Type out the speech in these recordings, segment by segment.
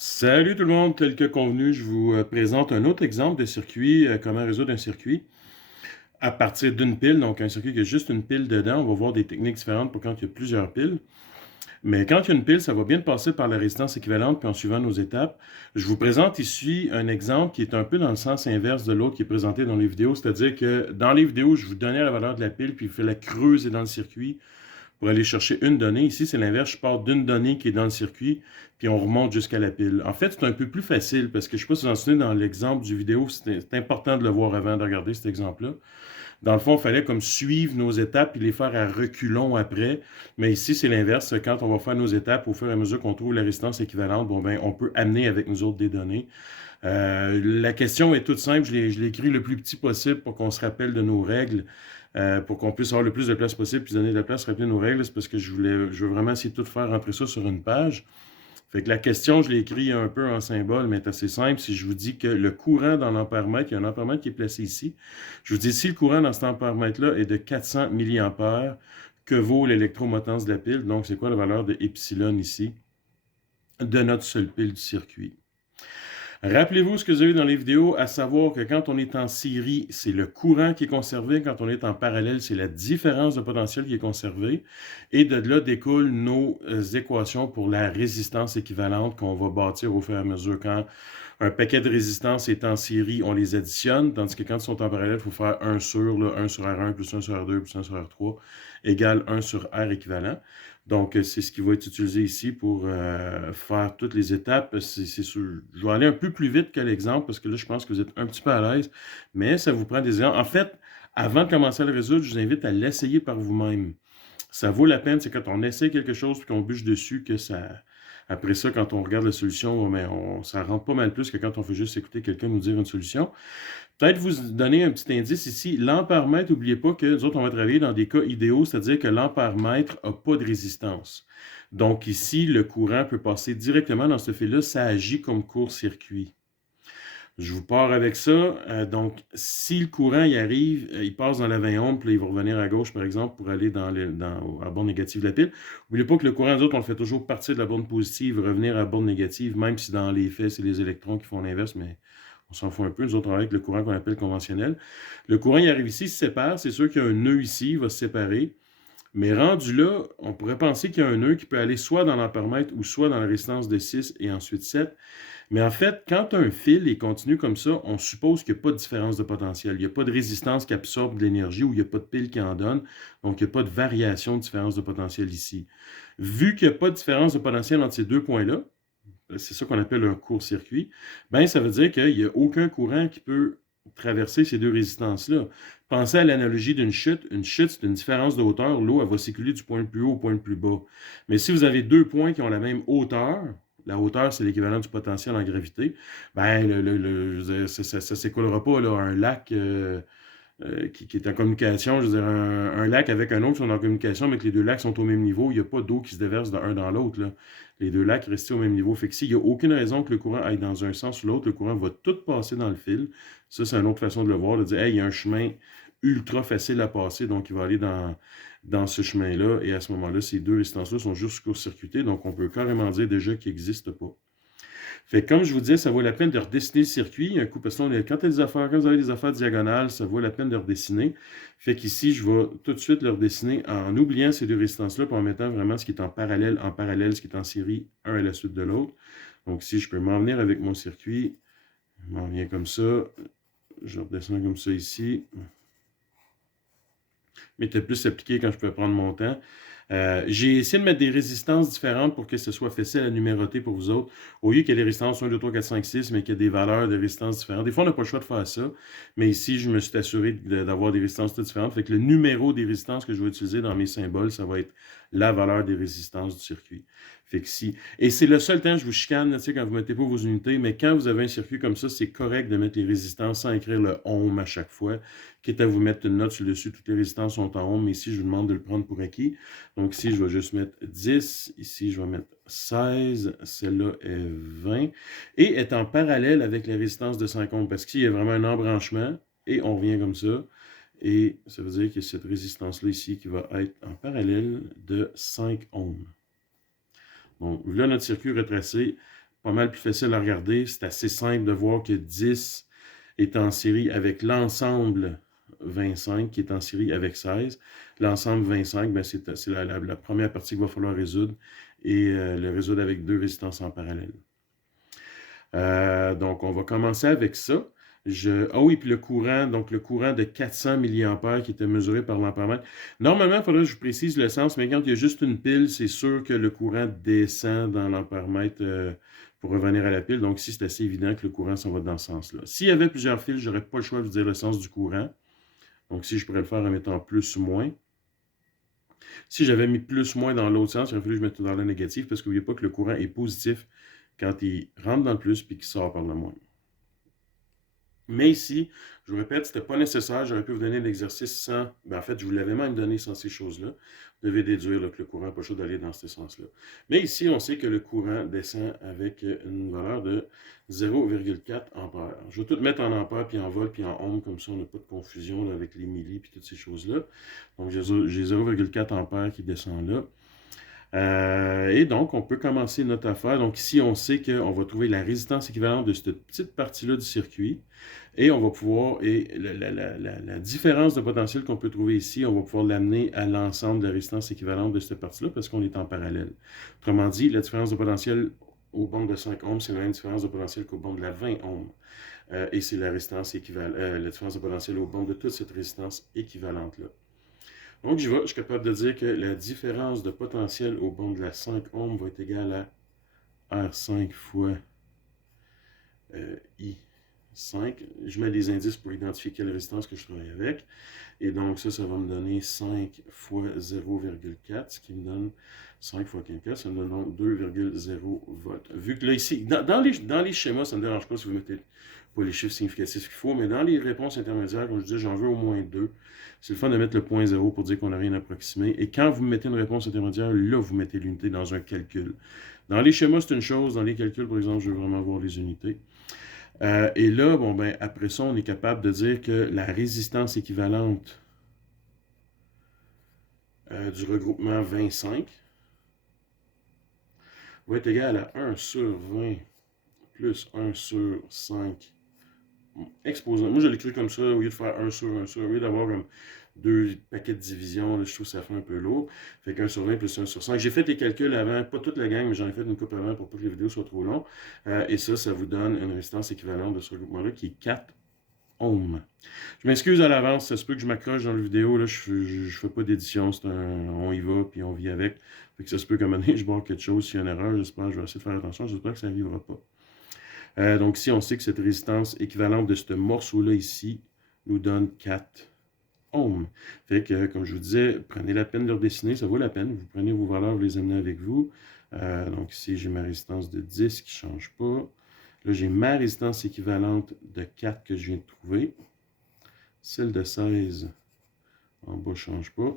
Salut tout le monde, tel que convenu, je vous présente un autre exemple de circuit, comment résoudre un circuit à partir d'une pile, donc un circuit qui a juste une pile dedans. On va voir des techniques différentes pour quand il y a plusieurs piles. Mais quand il y a une pile, ça va bien passer par la résistance équivalente, puis en suivant nos étapes. Je vous présente ici un exemple qui est un peu dans le sens inverse de l'autre qui est présenté dans les vidéos, c'est-à-dire que dans les vidéos, je vous donnais la valeur de la pile, puis il fallait la creuser dans le circuit pour aller chercher une donnée. Ici, c'est l'inverse. Je pars d'une donnée qui est dans le circuit, puis on remonte jusqu'à la pile. En fait, c'est un peu plus facile parce que je ne sais pas si vous en souvenez dans l'exemple du vidéo, c'est important de le voir avant de regarder cet exemple-là. Dans le fond, il fallait comme suivre nos étapes et les faire à reculons après. Mais ici, c'est l'inverse. Quand on va faire nos étapes, au fur et à mesure qu'on trouve la résistance équivalente, bon, ben, on peut amener avec nous autres des données. La question est toute simple. Je l'ai écrit le plus petit possible pour qu'on se rappelle de nos règles, pour qu'on puisse avoir le plus de place possible, puis donner de la place, rappeler nos règles. C'est parce que je veux vraiment essayer de tout faire rentrer ça sur une page. Fait que la question, je l'ai écrit un peu en symbole, mais est assez simple. Si je vous dis que le courant dans l'ampère-mètre, il y a un ampère-mètre qui est placé ici. Je vous dis, si le courant dans cet ampère-mètre-là est de 400 milliampères, que vaut l'électromotance de la pile? Donc, c'est quoi la valeur de epsilon ici, de notre seule pile du circuit? Rappelez-vous ce que vous avez vu dans les vidéos, à savoir que quand on est en série, c'est le courant qui est conservé. Quand on est en parallèle, c'est la différence de potentiel qui est conservée. Et de là découlent nos équations pour la résistance équivalente qu'on va bâtir au fur et à mesure. Quand un paquet de résistances est en série, on les additionne, tandis que quand ils sont en parallèle, il faut faire 1 sur, là, 1 sur R1 plus 1 sur R2 plus 1 sur R3 égale 1 sur R équivalent. Donc, c'est ce qui va être utilisé ici pour faire toutes les étapes. Je vais aller un peu plus vite que l'exemple parce que là, je pense que vous êtes un petit peu à l'aise, mais ça vous prend des exemples. En fait, avant de commencer à le résoudre, je vous invite à l'essayer par vous-même. Ça vaut la peine, c'est quand on essaie quelque chose et qu'on bûche dessus que ça. Après ça, quand on regarde la solution, mais ça rentre pas mal plus que quand on fait juste écouter quelqu'un nous dire une solution. Peut-être vous donner un petit indice ici. L'ampère-mètre, n'oubliez pas que nous autres, on va travailler dans des cas idéaux, c'est-à-dire que l'ampère-mètre n'a pas de résistance. Donc ici, le courant peut passer directement dans ce fil-là. Ça agit comme court-circuit. Je vous pars avec ça. Donc, si le courant y arrive, il passe dans la 20 ohms, puis il va revenir à gauche, par exemple, pour aller dans la borne négative de la pile. N'oubliez pas que le courant, nous autres, on le fait toujours partir de la borne positive, revenir à la borne négative, même si dans les faits, c'est les électrons qui font l'inverse, mais on s'en fout un peu. Nous autres, on travaille avec le courant qu'on appelle conventionnel. Le courant, il arrive ici, il se sépare. C'est sûr qu'il y a un nœud ici, il va se séparer. Mais rendu là, on pourrait penser qu'il y a un nœud qui peut aller soit dans l'ampèremètre ou soit dans la résistance de 6 et ensuite 7. Mais en fait, quand un fil est continu comme ça, on suppose qu'il n'y a pas de différence de potentiel. Il n'y a pas de résistance qui absorbe de l'énergie ou il n'y a pas de pile qui en donne. Donc, il n'y a pas de variation de différence de potentiel ici. Vu qu'il n'y a pas de différence de potentiel entre ces deux points-là, c'est ça qu'on appelle un court-circuit, ben ça veut dire qu'il n'y a aucun courant qui peut traverser ces deux résistances-là. Pensez à l'analogie d'une chute. Une chute, c'est une différence de hauteur. L'eau, elle va s'écouler du point le plus haut au point le plus bas. Mais si vous avez deux points qui ont la même hauteur, la hauteur, c'est l'équivalent du potentiel en gravité, ben, ça ne s'écoulera pas, là, un lac qui est en communication, je veux dire, un lac avec un autre qui sont en communication, mais que les deux lacs sont au même niveau, il n'y a pas d'eau qui se déverse d'un dans l'autre, là. Les deux lacs restent au même niveau. Fait que s'il n'y a aucune raison que le courant aille dans un sens ou l'autre, le courant va tout passer dans le fil. Ça, c'est une autre façon de le voir, de dire, hey, il y a un chemin ultra facile à passer, donc il va aller dans ce chemin-là, et à ce moment-là, ces deux résistances-là sont juste court-circuitées, donc on peut carrément dire déjà qu'ils n'existent pas. Fait que comme je vous disais, ça vaut la peine de redessiner le circuit. Un coup, parce que quand vous avez des affaires diagonales, ça vaut la peine de redessiner. Fait qu'ici, je vais tout de suite le redessiner en oubliant ces deux résistances-là, puis en mettant vraiment ce qui est en parallèle, ce qui est en série, un à la suite de l'autre. Donc ici, je peux m'en venir avec mon circuit. Je m'en viens comme ça. Je redescends comme ça ici. Mais c'était plus appliqué quand je peux prendre mon temps. J'ai essayé de mettre des résistances différentes pour que ce soit facile à numéroter pour vous autres. Au lieu qu'il y ait des résistances 1, 2, 3, 4, 5, 6, mais qu'il y ait des valeurs de résistances différentes. Des fois, on n'a pas le choix de faire ça. Mais ici, je me suis assuré d'avoir des résistances toutes différentes. Fait que le numéro des résistances que je vais utiliser dans mes symboles, ça va être la valeur des résistances du circuit. Fait que si... Et c'est le seul temps que je vous chicane, tu sais, quand vous ne mettez pas vos unités, mais quand vous avez un circuit comme ça, c'est correct de mettre les résistances sans écrire le ohm à chaque fois. Quitte à vous mettre une note sur le dessus, toutes les résistances sont en ohm, mais ici, je vous demande de le prendre pour acquis. Donc ici, je vais juste mettre 10. Ici, je vais mettre 16. Celle-là est 20. Et est en parallèle avec la résistance de 5 ohms, parce qu'ici, il y a vraiment un embranchement, et on revient comme ça. Et ça veut dire qu'il y a cette résistance-là ici qui va être en parallèle de 5 ohms. Donc, là, notre circuit retracé. pas mal plus facile à regarder. C'est assez simple de voir que 10 est en série avec l'ensemble 25 qui est en série avec 16. L'ensemble 25, ben c'est la première partie qu'il va falloir résoudre et le résoudre avec deux résistances en parallèle. Donc, on va commencer avec ça. Ah oui, puis le courant, donc le courant de 400 mA qui était mesuré par l'ampèremètre. Normalement, il faudrait que je précise le sens, mais quand il y a juste une pile, c'est sûr que le courant descend dans l'ampèremètre pour revenir à la pile. Donc, ici, c'est assez évident que le courant s'en va dans ce sens-là. S'il y avait plusieurs fils, je n'aurais pas le choix de vous dire le sens du courant. Donc, ici, je pourrais le faire en mettant plus ou moins. Si j'avais mis plus ou moins dans l'autre sens, il aurait fallu que je mette dans le négatif parce que n'oubliez pas que le courant est positif quand il rentre dans le plus puis qu'il sort par le moins. Mais ici, je vous répète, ce n'était pas nécessaire. J'aurais pu vous donner l'exercice sans... en fait, je vous l'avais même donné sans ces choses-là. Vous devez déduire là, que le courant n'a pas le choix d'aller dans ce sens-là. Mais ici, on sait que le courant descend avec une valeur de 0,4 ampères. Je vais tout mettre en ampères, puis en volt, puis en ohm, comme ça, on n'a pas de confusion là, avec les millis, puis toutes ces choses-là. Donc, j'ai 0,4 ampères qui descend là. Et donc, on peut commencer notre affaire. Donc ici, on sait qu'on va trouver la résistance équivalente de cette petite partie-là du circuit. Et on va pouvoir, et la différence de potentiel qu'on peut trouver ici, on va pouvoir l'amener à l'ensemble de la résistance équivalente de cette partie-là parce qu'on est en parallèle. Autrement dit, la différence de potentiel aux bornes de 5 ohms, c'est la même différence de potentiel qu'aux bornes de la 20 ohms. Et c'est la résistance équivalente, la différence de potentiel aux bornes de toute cette résistance équivalente-là. Donc, je suis capable de dire que la différence de potentiel aux bornes de la 5 ohms va être égale à R5 fois I5. Je mets des indices pour identifier quelle résistance que je travaille avec. Et donc, ça va me donner 5 fois 0,4, ce qui me donne 5 fois 15, ça me donne donc 2,0 volts. Vu que là, ici, dans les schémas, ça ne me dérange pas si vous mettez pas les chiffres significatifs qu'il faut, mais dans les réponses intermédiaires, comme je disais, j'en veux au moins 2. C'est le fun de mettre le point 0 pour dire qu'on n'a rien approximé. Et quand vous mettez une réponse intermédiaire, là, vous mettez l'unité dans un calcul. Dans les schémas, c'est une chose. Dans les calculs, par exemple, je veux vraiment voir les unités. Et là, bon, ben, après ça, on est capable de dire que la résistance équivalente du regroupement 25 va être égale à 1 sur 20 plus 1 sur 5 exposant. Moi, je l'écris comme ça, au lieu de faire 1 sur 1 sur, au lieu d'avoir comme deux paquets de division, là, je trouve que ça fait un peu lourd. Fait qu'1 sur 20 plus 1 sur 5. J'ai fait les calculs avant, pas toute la gang, mais j'en ai fait une couple avant pour pas que les vidéos soient trop longues. Et ça vous donne une résistance équivalente de ce regroupement-là qui est 4 ohms. Je m'excuse à l'avance, ça se peut que je m'accroche dans la vidéo, là, je fais pas d'édition, on y va, puis on vit avec. Fait que ça se peut qu'à un moment donné, je vois quelque chose, s'il y a une erreur, j'espère, je vais essayer de faire attention, j'espère que ça n'arrivera pas. Donc ici, on sait que cette résistance équivalente de ce morceau-là ici nous donne 4 ohms. Fait que, comme je vous disais, prenez la peine de redessiner, ça vaut la peine. Vous prenez vos valeurs, vous les amenez avec vous. Donc ici, j'ai ma résistance de 10 qui ne change pas. Là, j'ai ma résistance équivalente de 4 que je viens de trouver. Celle de 16 en bas ne change pas.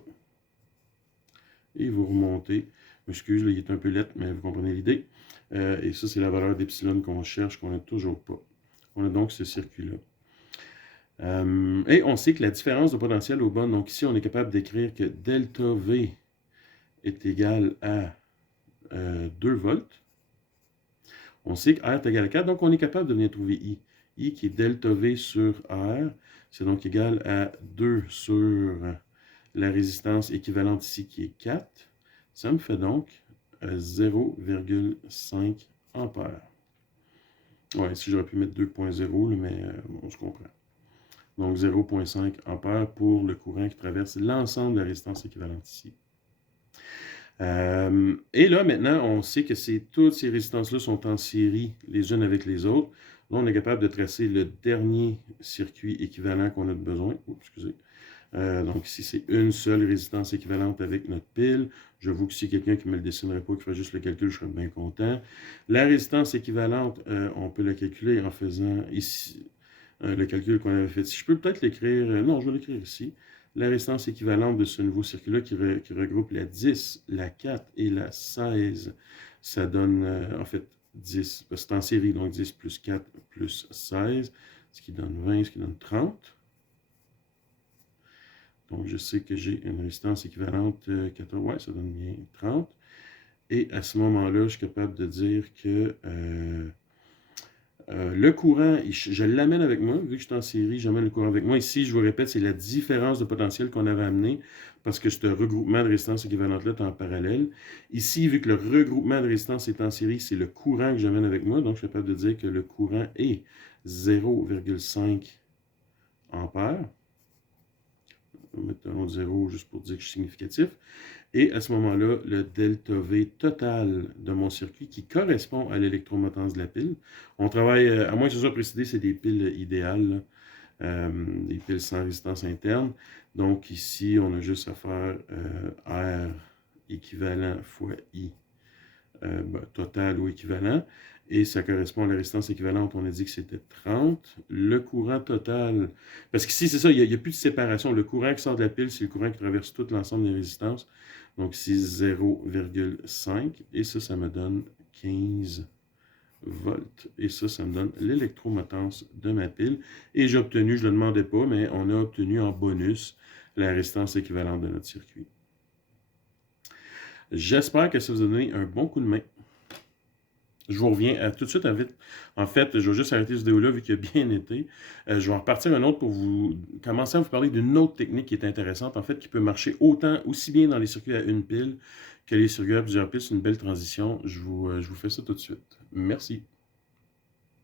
Et vous remontez. Je m'excuse, il est un peu lettre, mais vous comprenez l'idée. Et ça, c'est la valeur d'epsilon qu'on cherche, qu'on n'a toujours pas. On a donc ce circuit-là. Et on sait que la différence de potentiel aux bornes, donc ici, on est capable d'écrire que delta V est égal à 2 volts. On sait que R est égal à 4, donc on est capable de venir trouver I. I qui est delta V sur R, c'est donc égal à 2 sur la résistance équivalente ici qui est 4. Ça me fait donc 0,5 ampères. Ouais, ici j'aurais pu mettre 2.0, mais on se comprend. Donc 0,5 ampères pour le courant qui traverse l'ensemble de la résistance équivalente ici. Et là, maintenant, on sait que toutes ces résistances-là sont en série les unes avec les autres. Là, on est capable de tracer le dernier circuit équivalent qu'on a besoin. Oups, excusez. Donc ici, c'est une seule résistance équivalente avec notre pile. J'avoue que si quelqu'un qui ne me le dessinerait pas, qui ferait juste le calcul, je serais bien content. La résistance équivalente, on peut la calculer en faisant ici le calcul qu'on avait fait. Si je peux peut-être l'écrire, non, je vais l'écrire ici. La résistance équivalente de ce nouveau circuit-là qui regroupe la 10, la 4 et la 16, ça donne en fait 10, parce que c'est en série, donc 10 plus 4 plus 16, ce qui donne 20, ce qui donne 30. Donc, je sais que j'ai une résistance équivalente 14, ouais, ça donne bien 30. Et à ce moment-là, je suis capable de dire que le courant, je l'amène avec moi. Vu que je suis en série, j'amène le courant avec moi. Ici, je vous répète, c'est la différence de potentiel qu'on avait amené parce que ce regroupement de résistance équivalente-là est en parallèle. Ici, vu que le regroupement de résistance est en série, c'est le courant que j'amène avec moi. Donc, je suis capable de dire que le courant est 0,5 ampères. On va mettre un autre 0 juste pour dire que je suis significatif. Et à ce moment-là, le delta V total de mon circuit qui correspond à l'électromotance de la pile. On travaille, à moins que ce soit précédé, c'est des piles idéales, des piles sans résistance interne. Donc ici, on a juste à faire R équivalent fois I total ou équivalent. Et ça correspond à la résistance équivalente. On a dit que c'était 30. Le courant total, parce qu'ici, c'est ça, il n'y a plus de séparation. Le courant qui sort de la pile, c'est le courant qui traverse tout l'ensemble des résistances. Donc ici, 0,5. Et ça me donne 15 volts. Et ça me donne l'électromotance de ma pile. Et j'ai obtenu, je ne le demandais pas, mais on a obtenu en bonus la résistance équivalente de notre circuit. J'espère que ça vous a donné un bon coup de main. Je vous reviens tout de suite à vite. En fait, je vais juste arrêter cette vidéo-là vu qu'il a bien été. Je vais en repartir un autre pour vous commencer à vous parler d'une autre technique qui est intéressante, en fait, qui peut marcher aussi bien dans les circuits à une pile que les circuits à plusieurs piles. C'est une belle transition. Je vous fais ça tout de suite. Merci.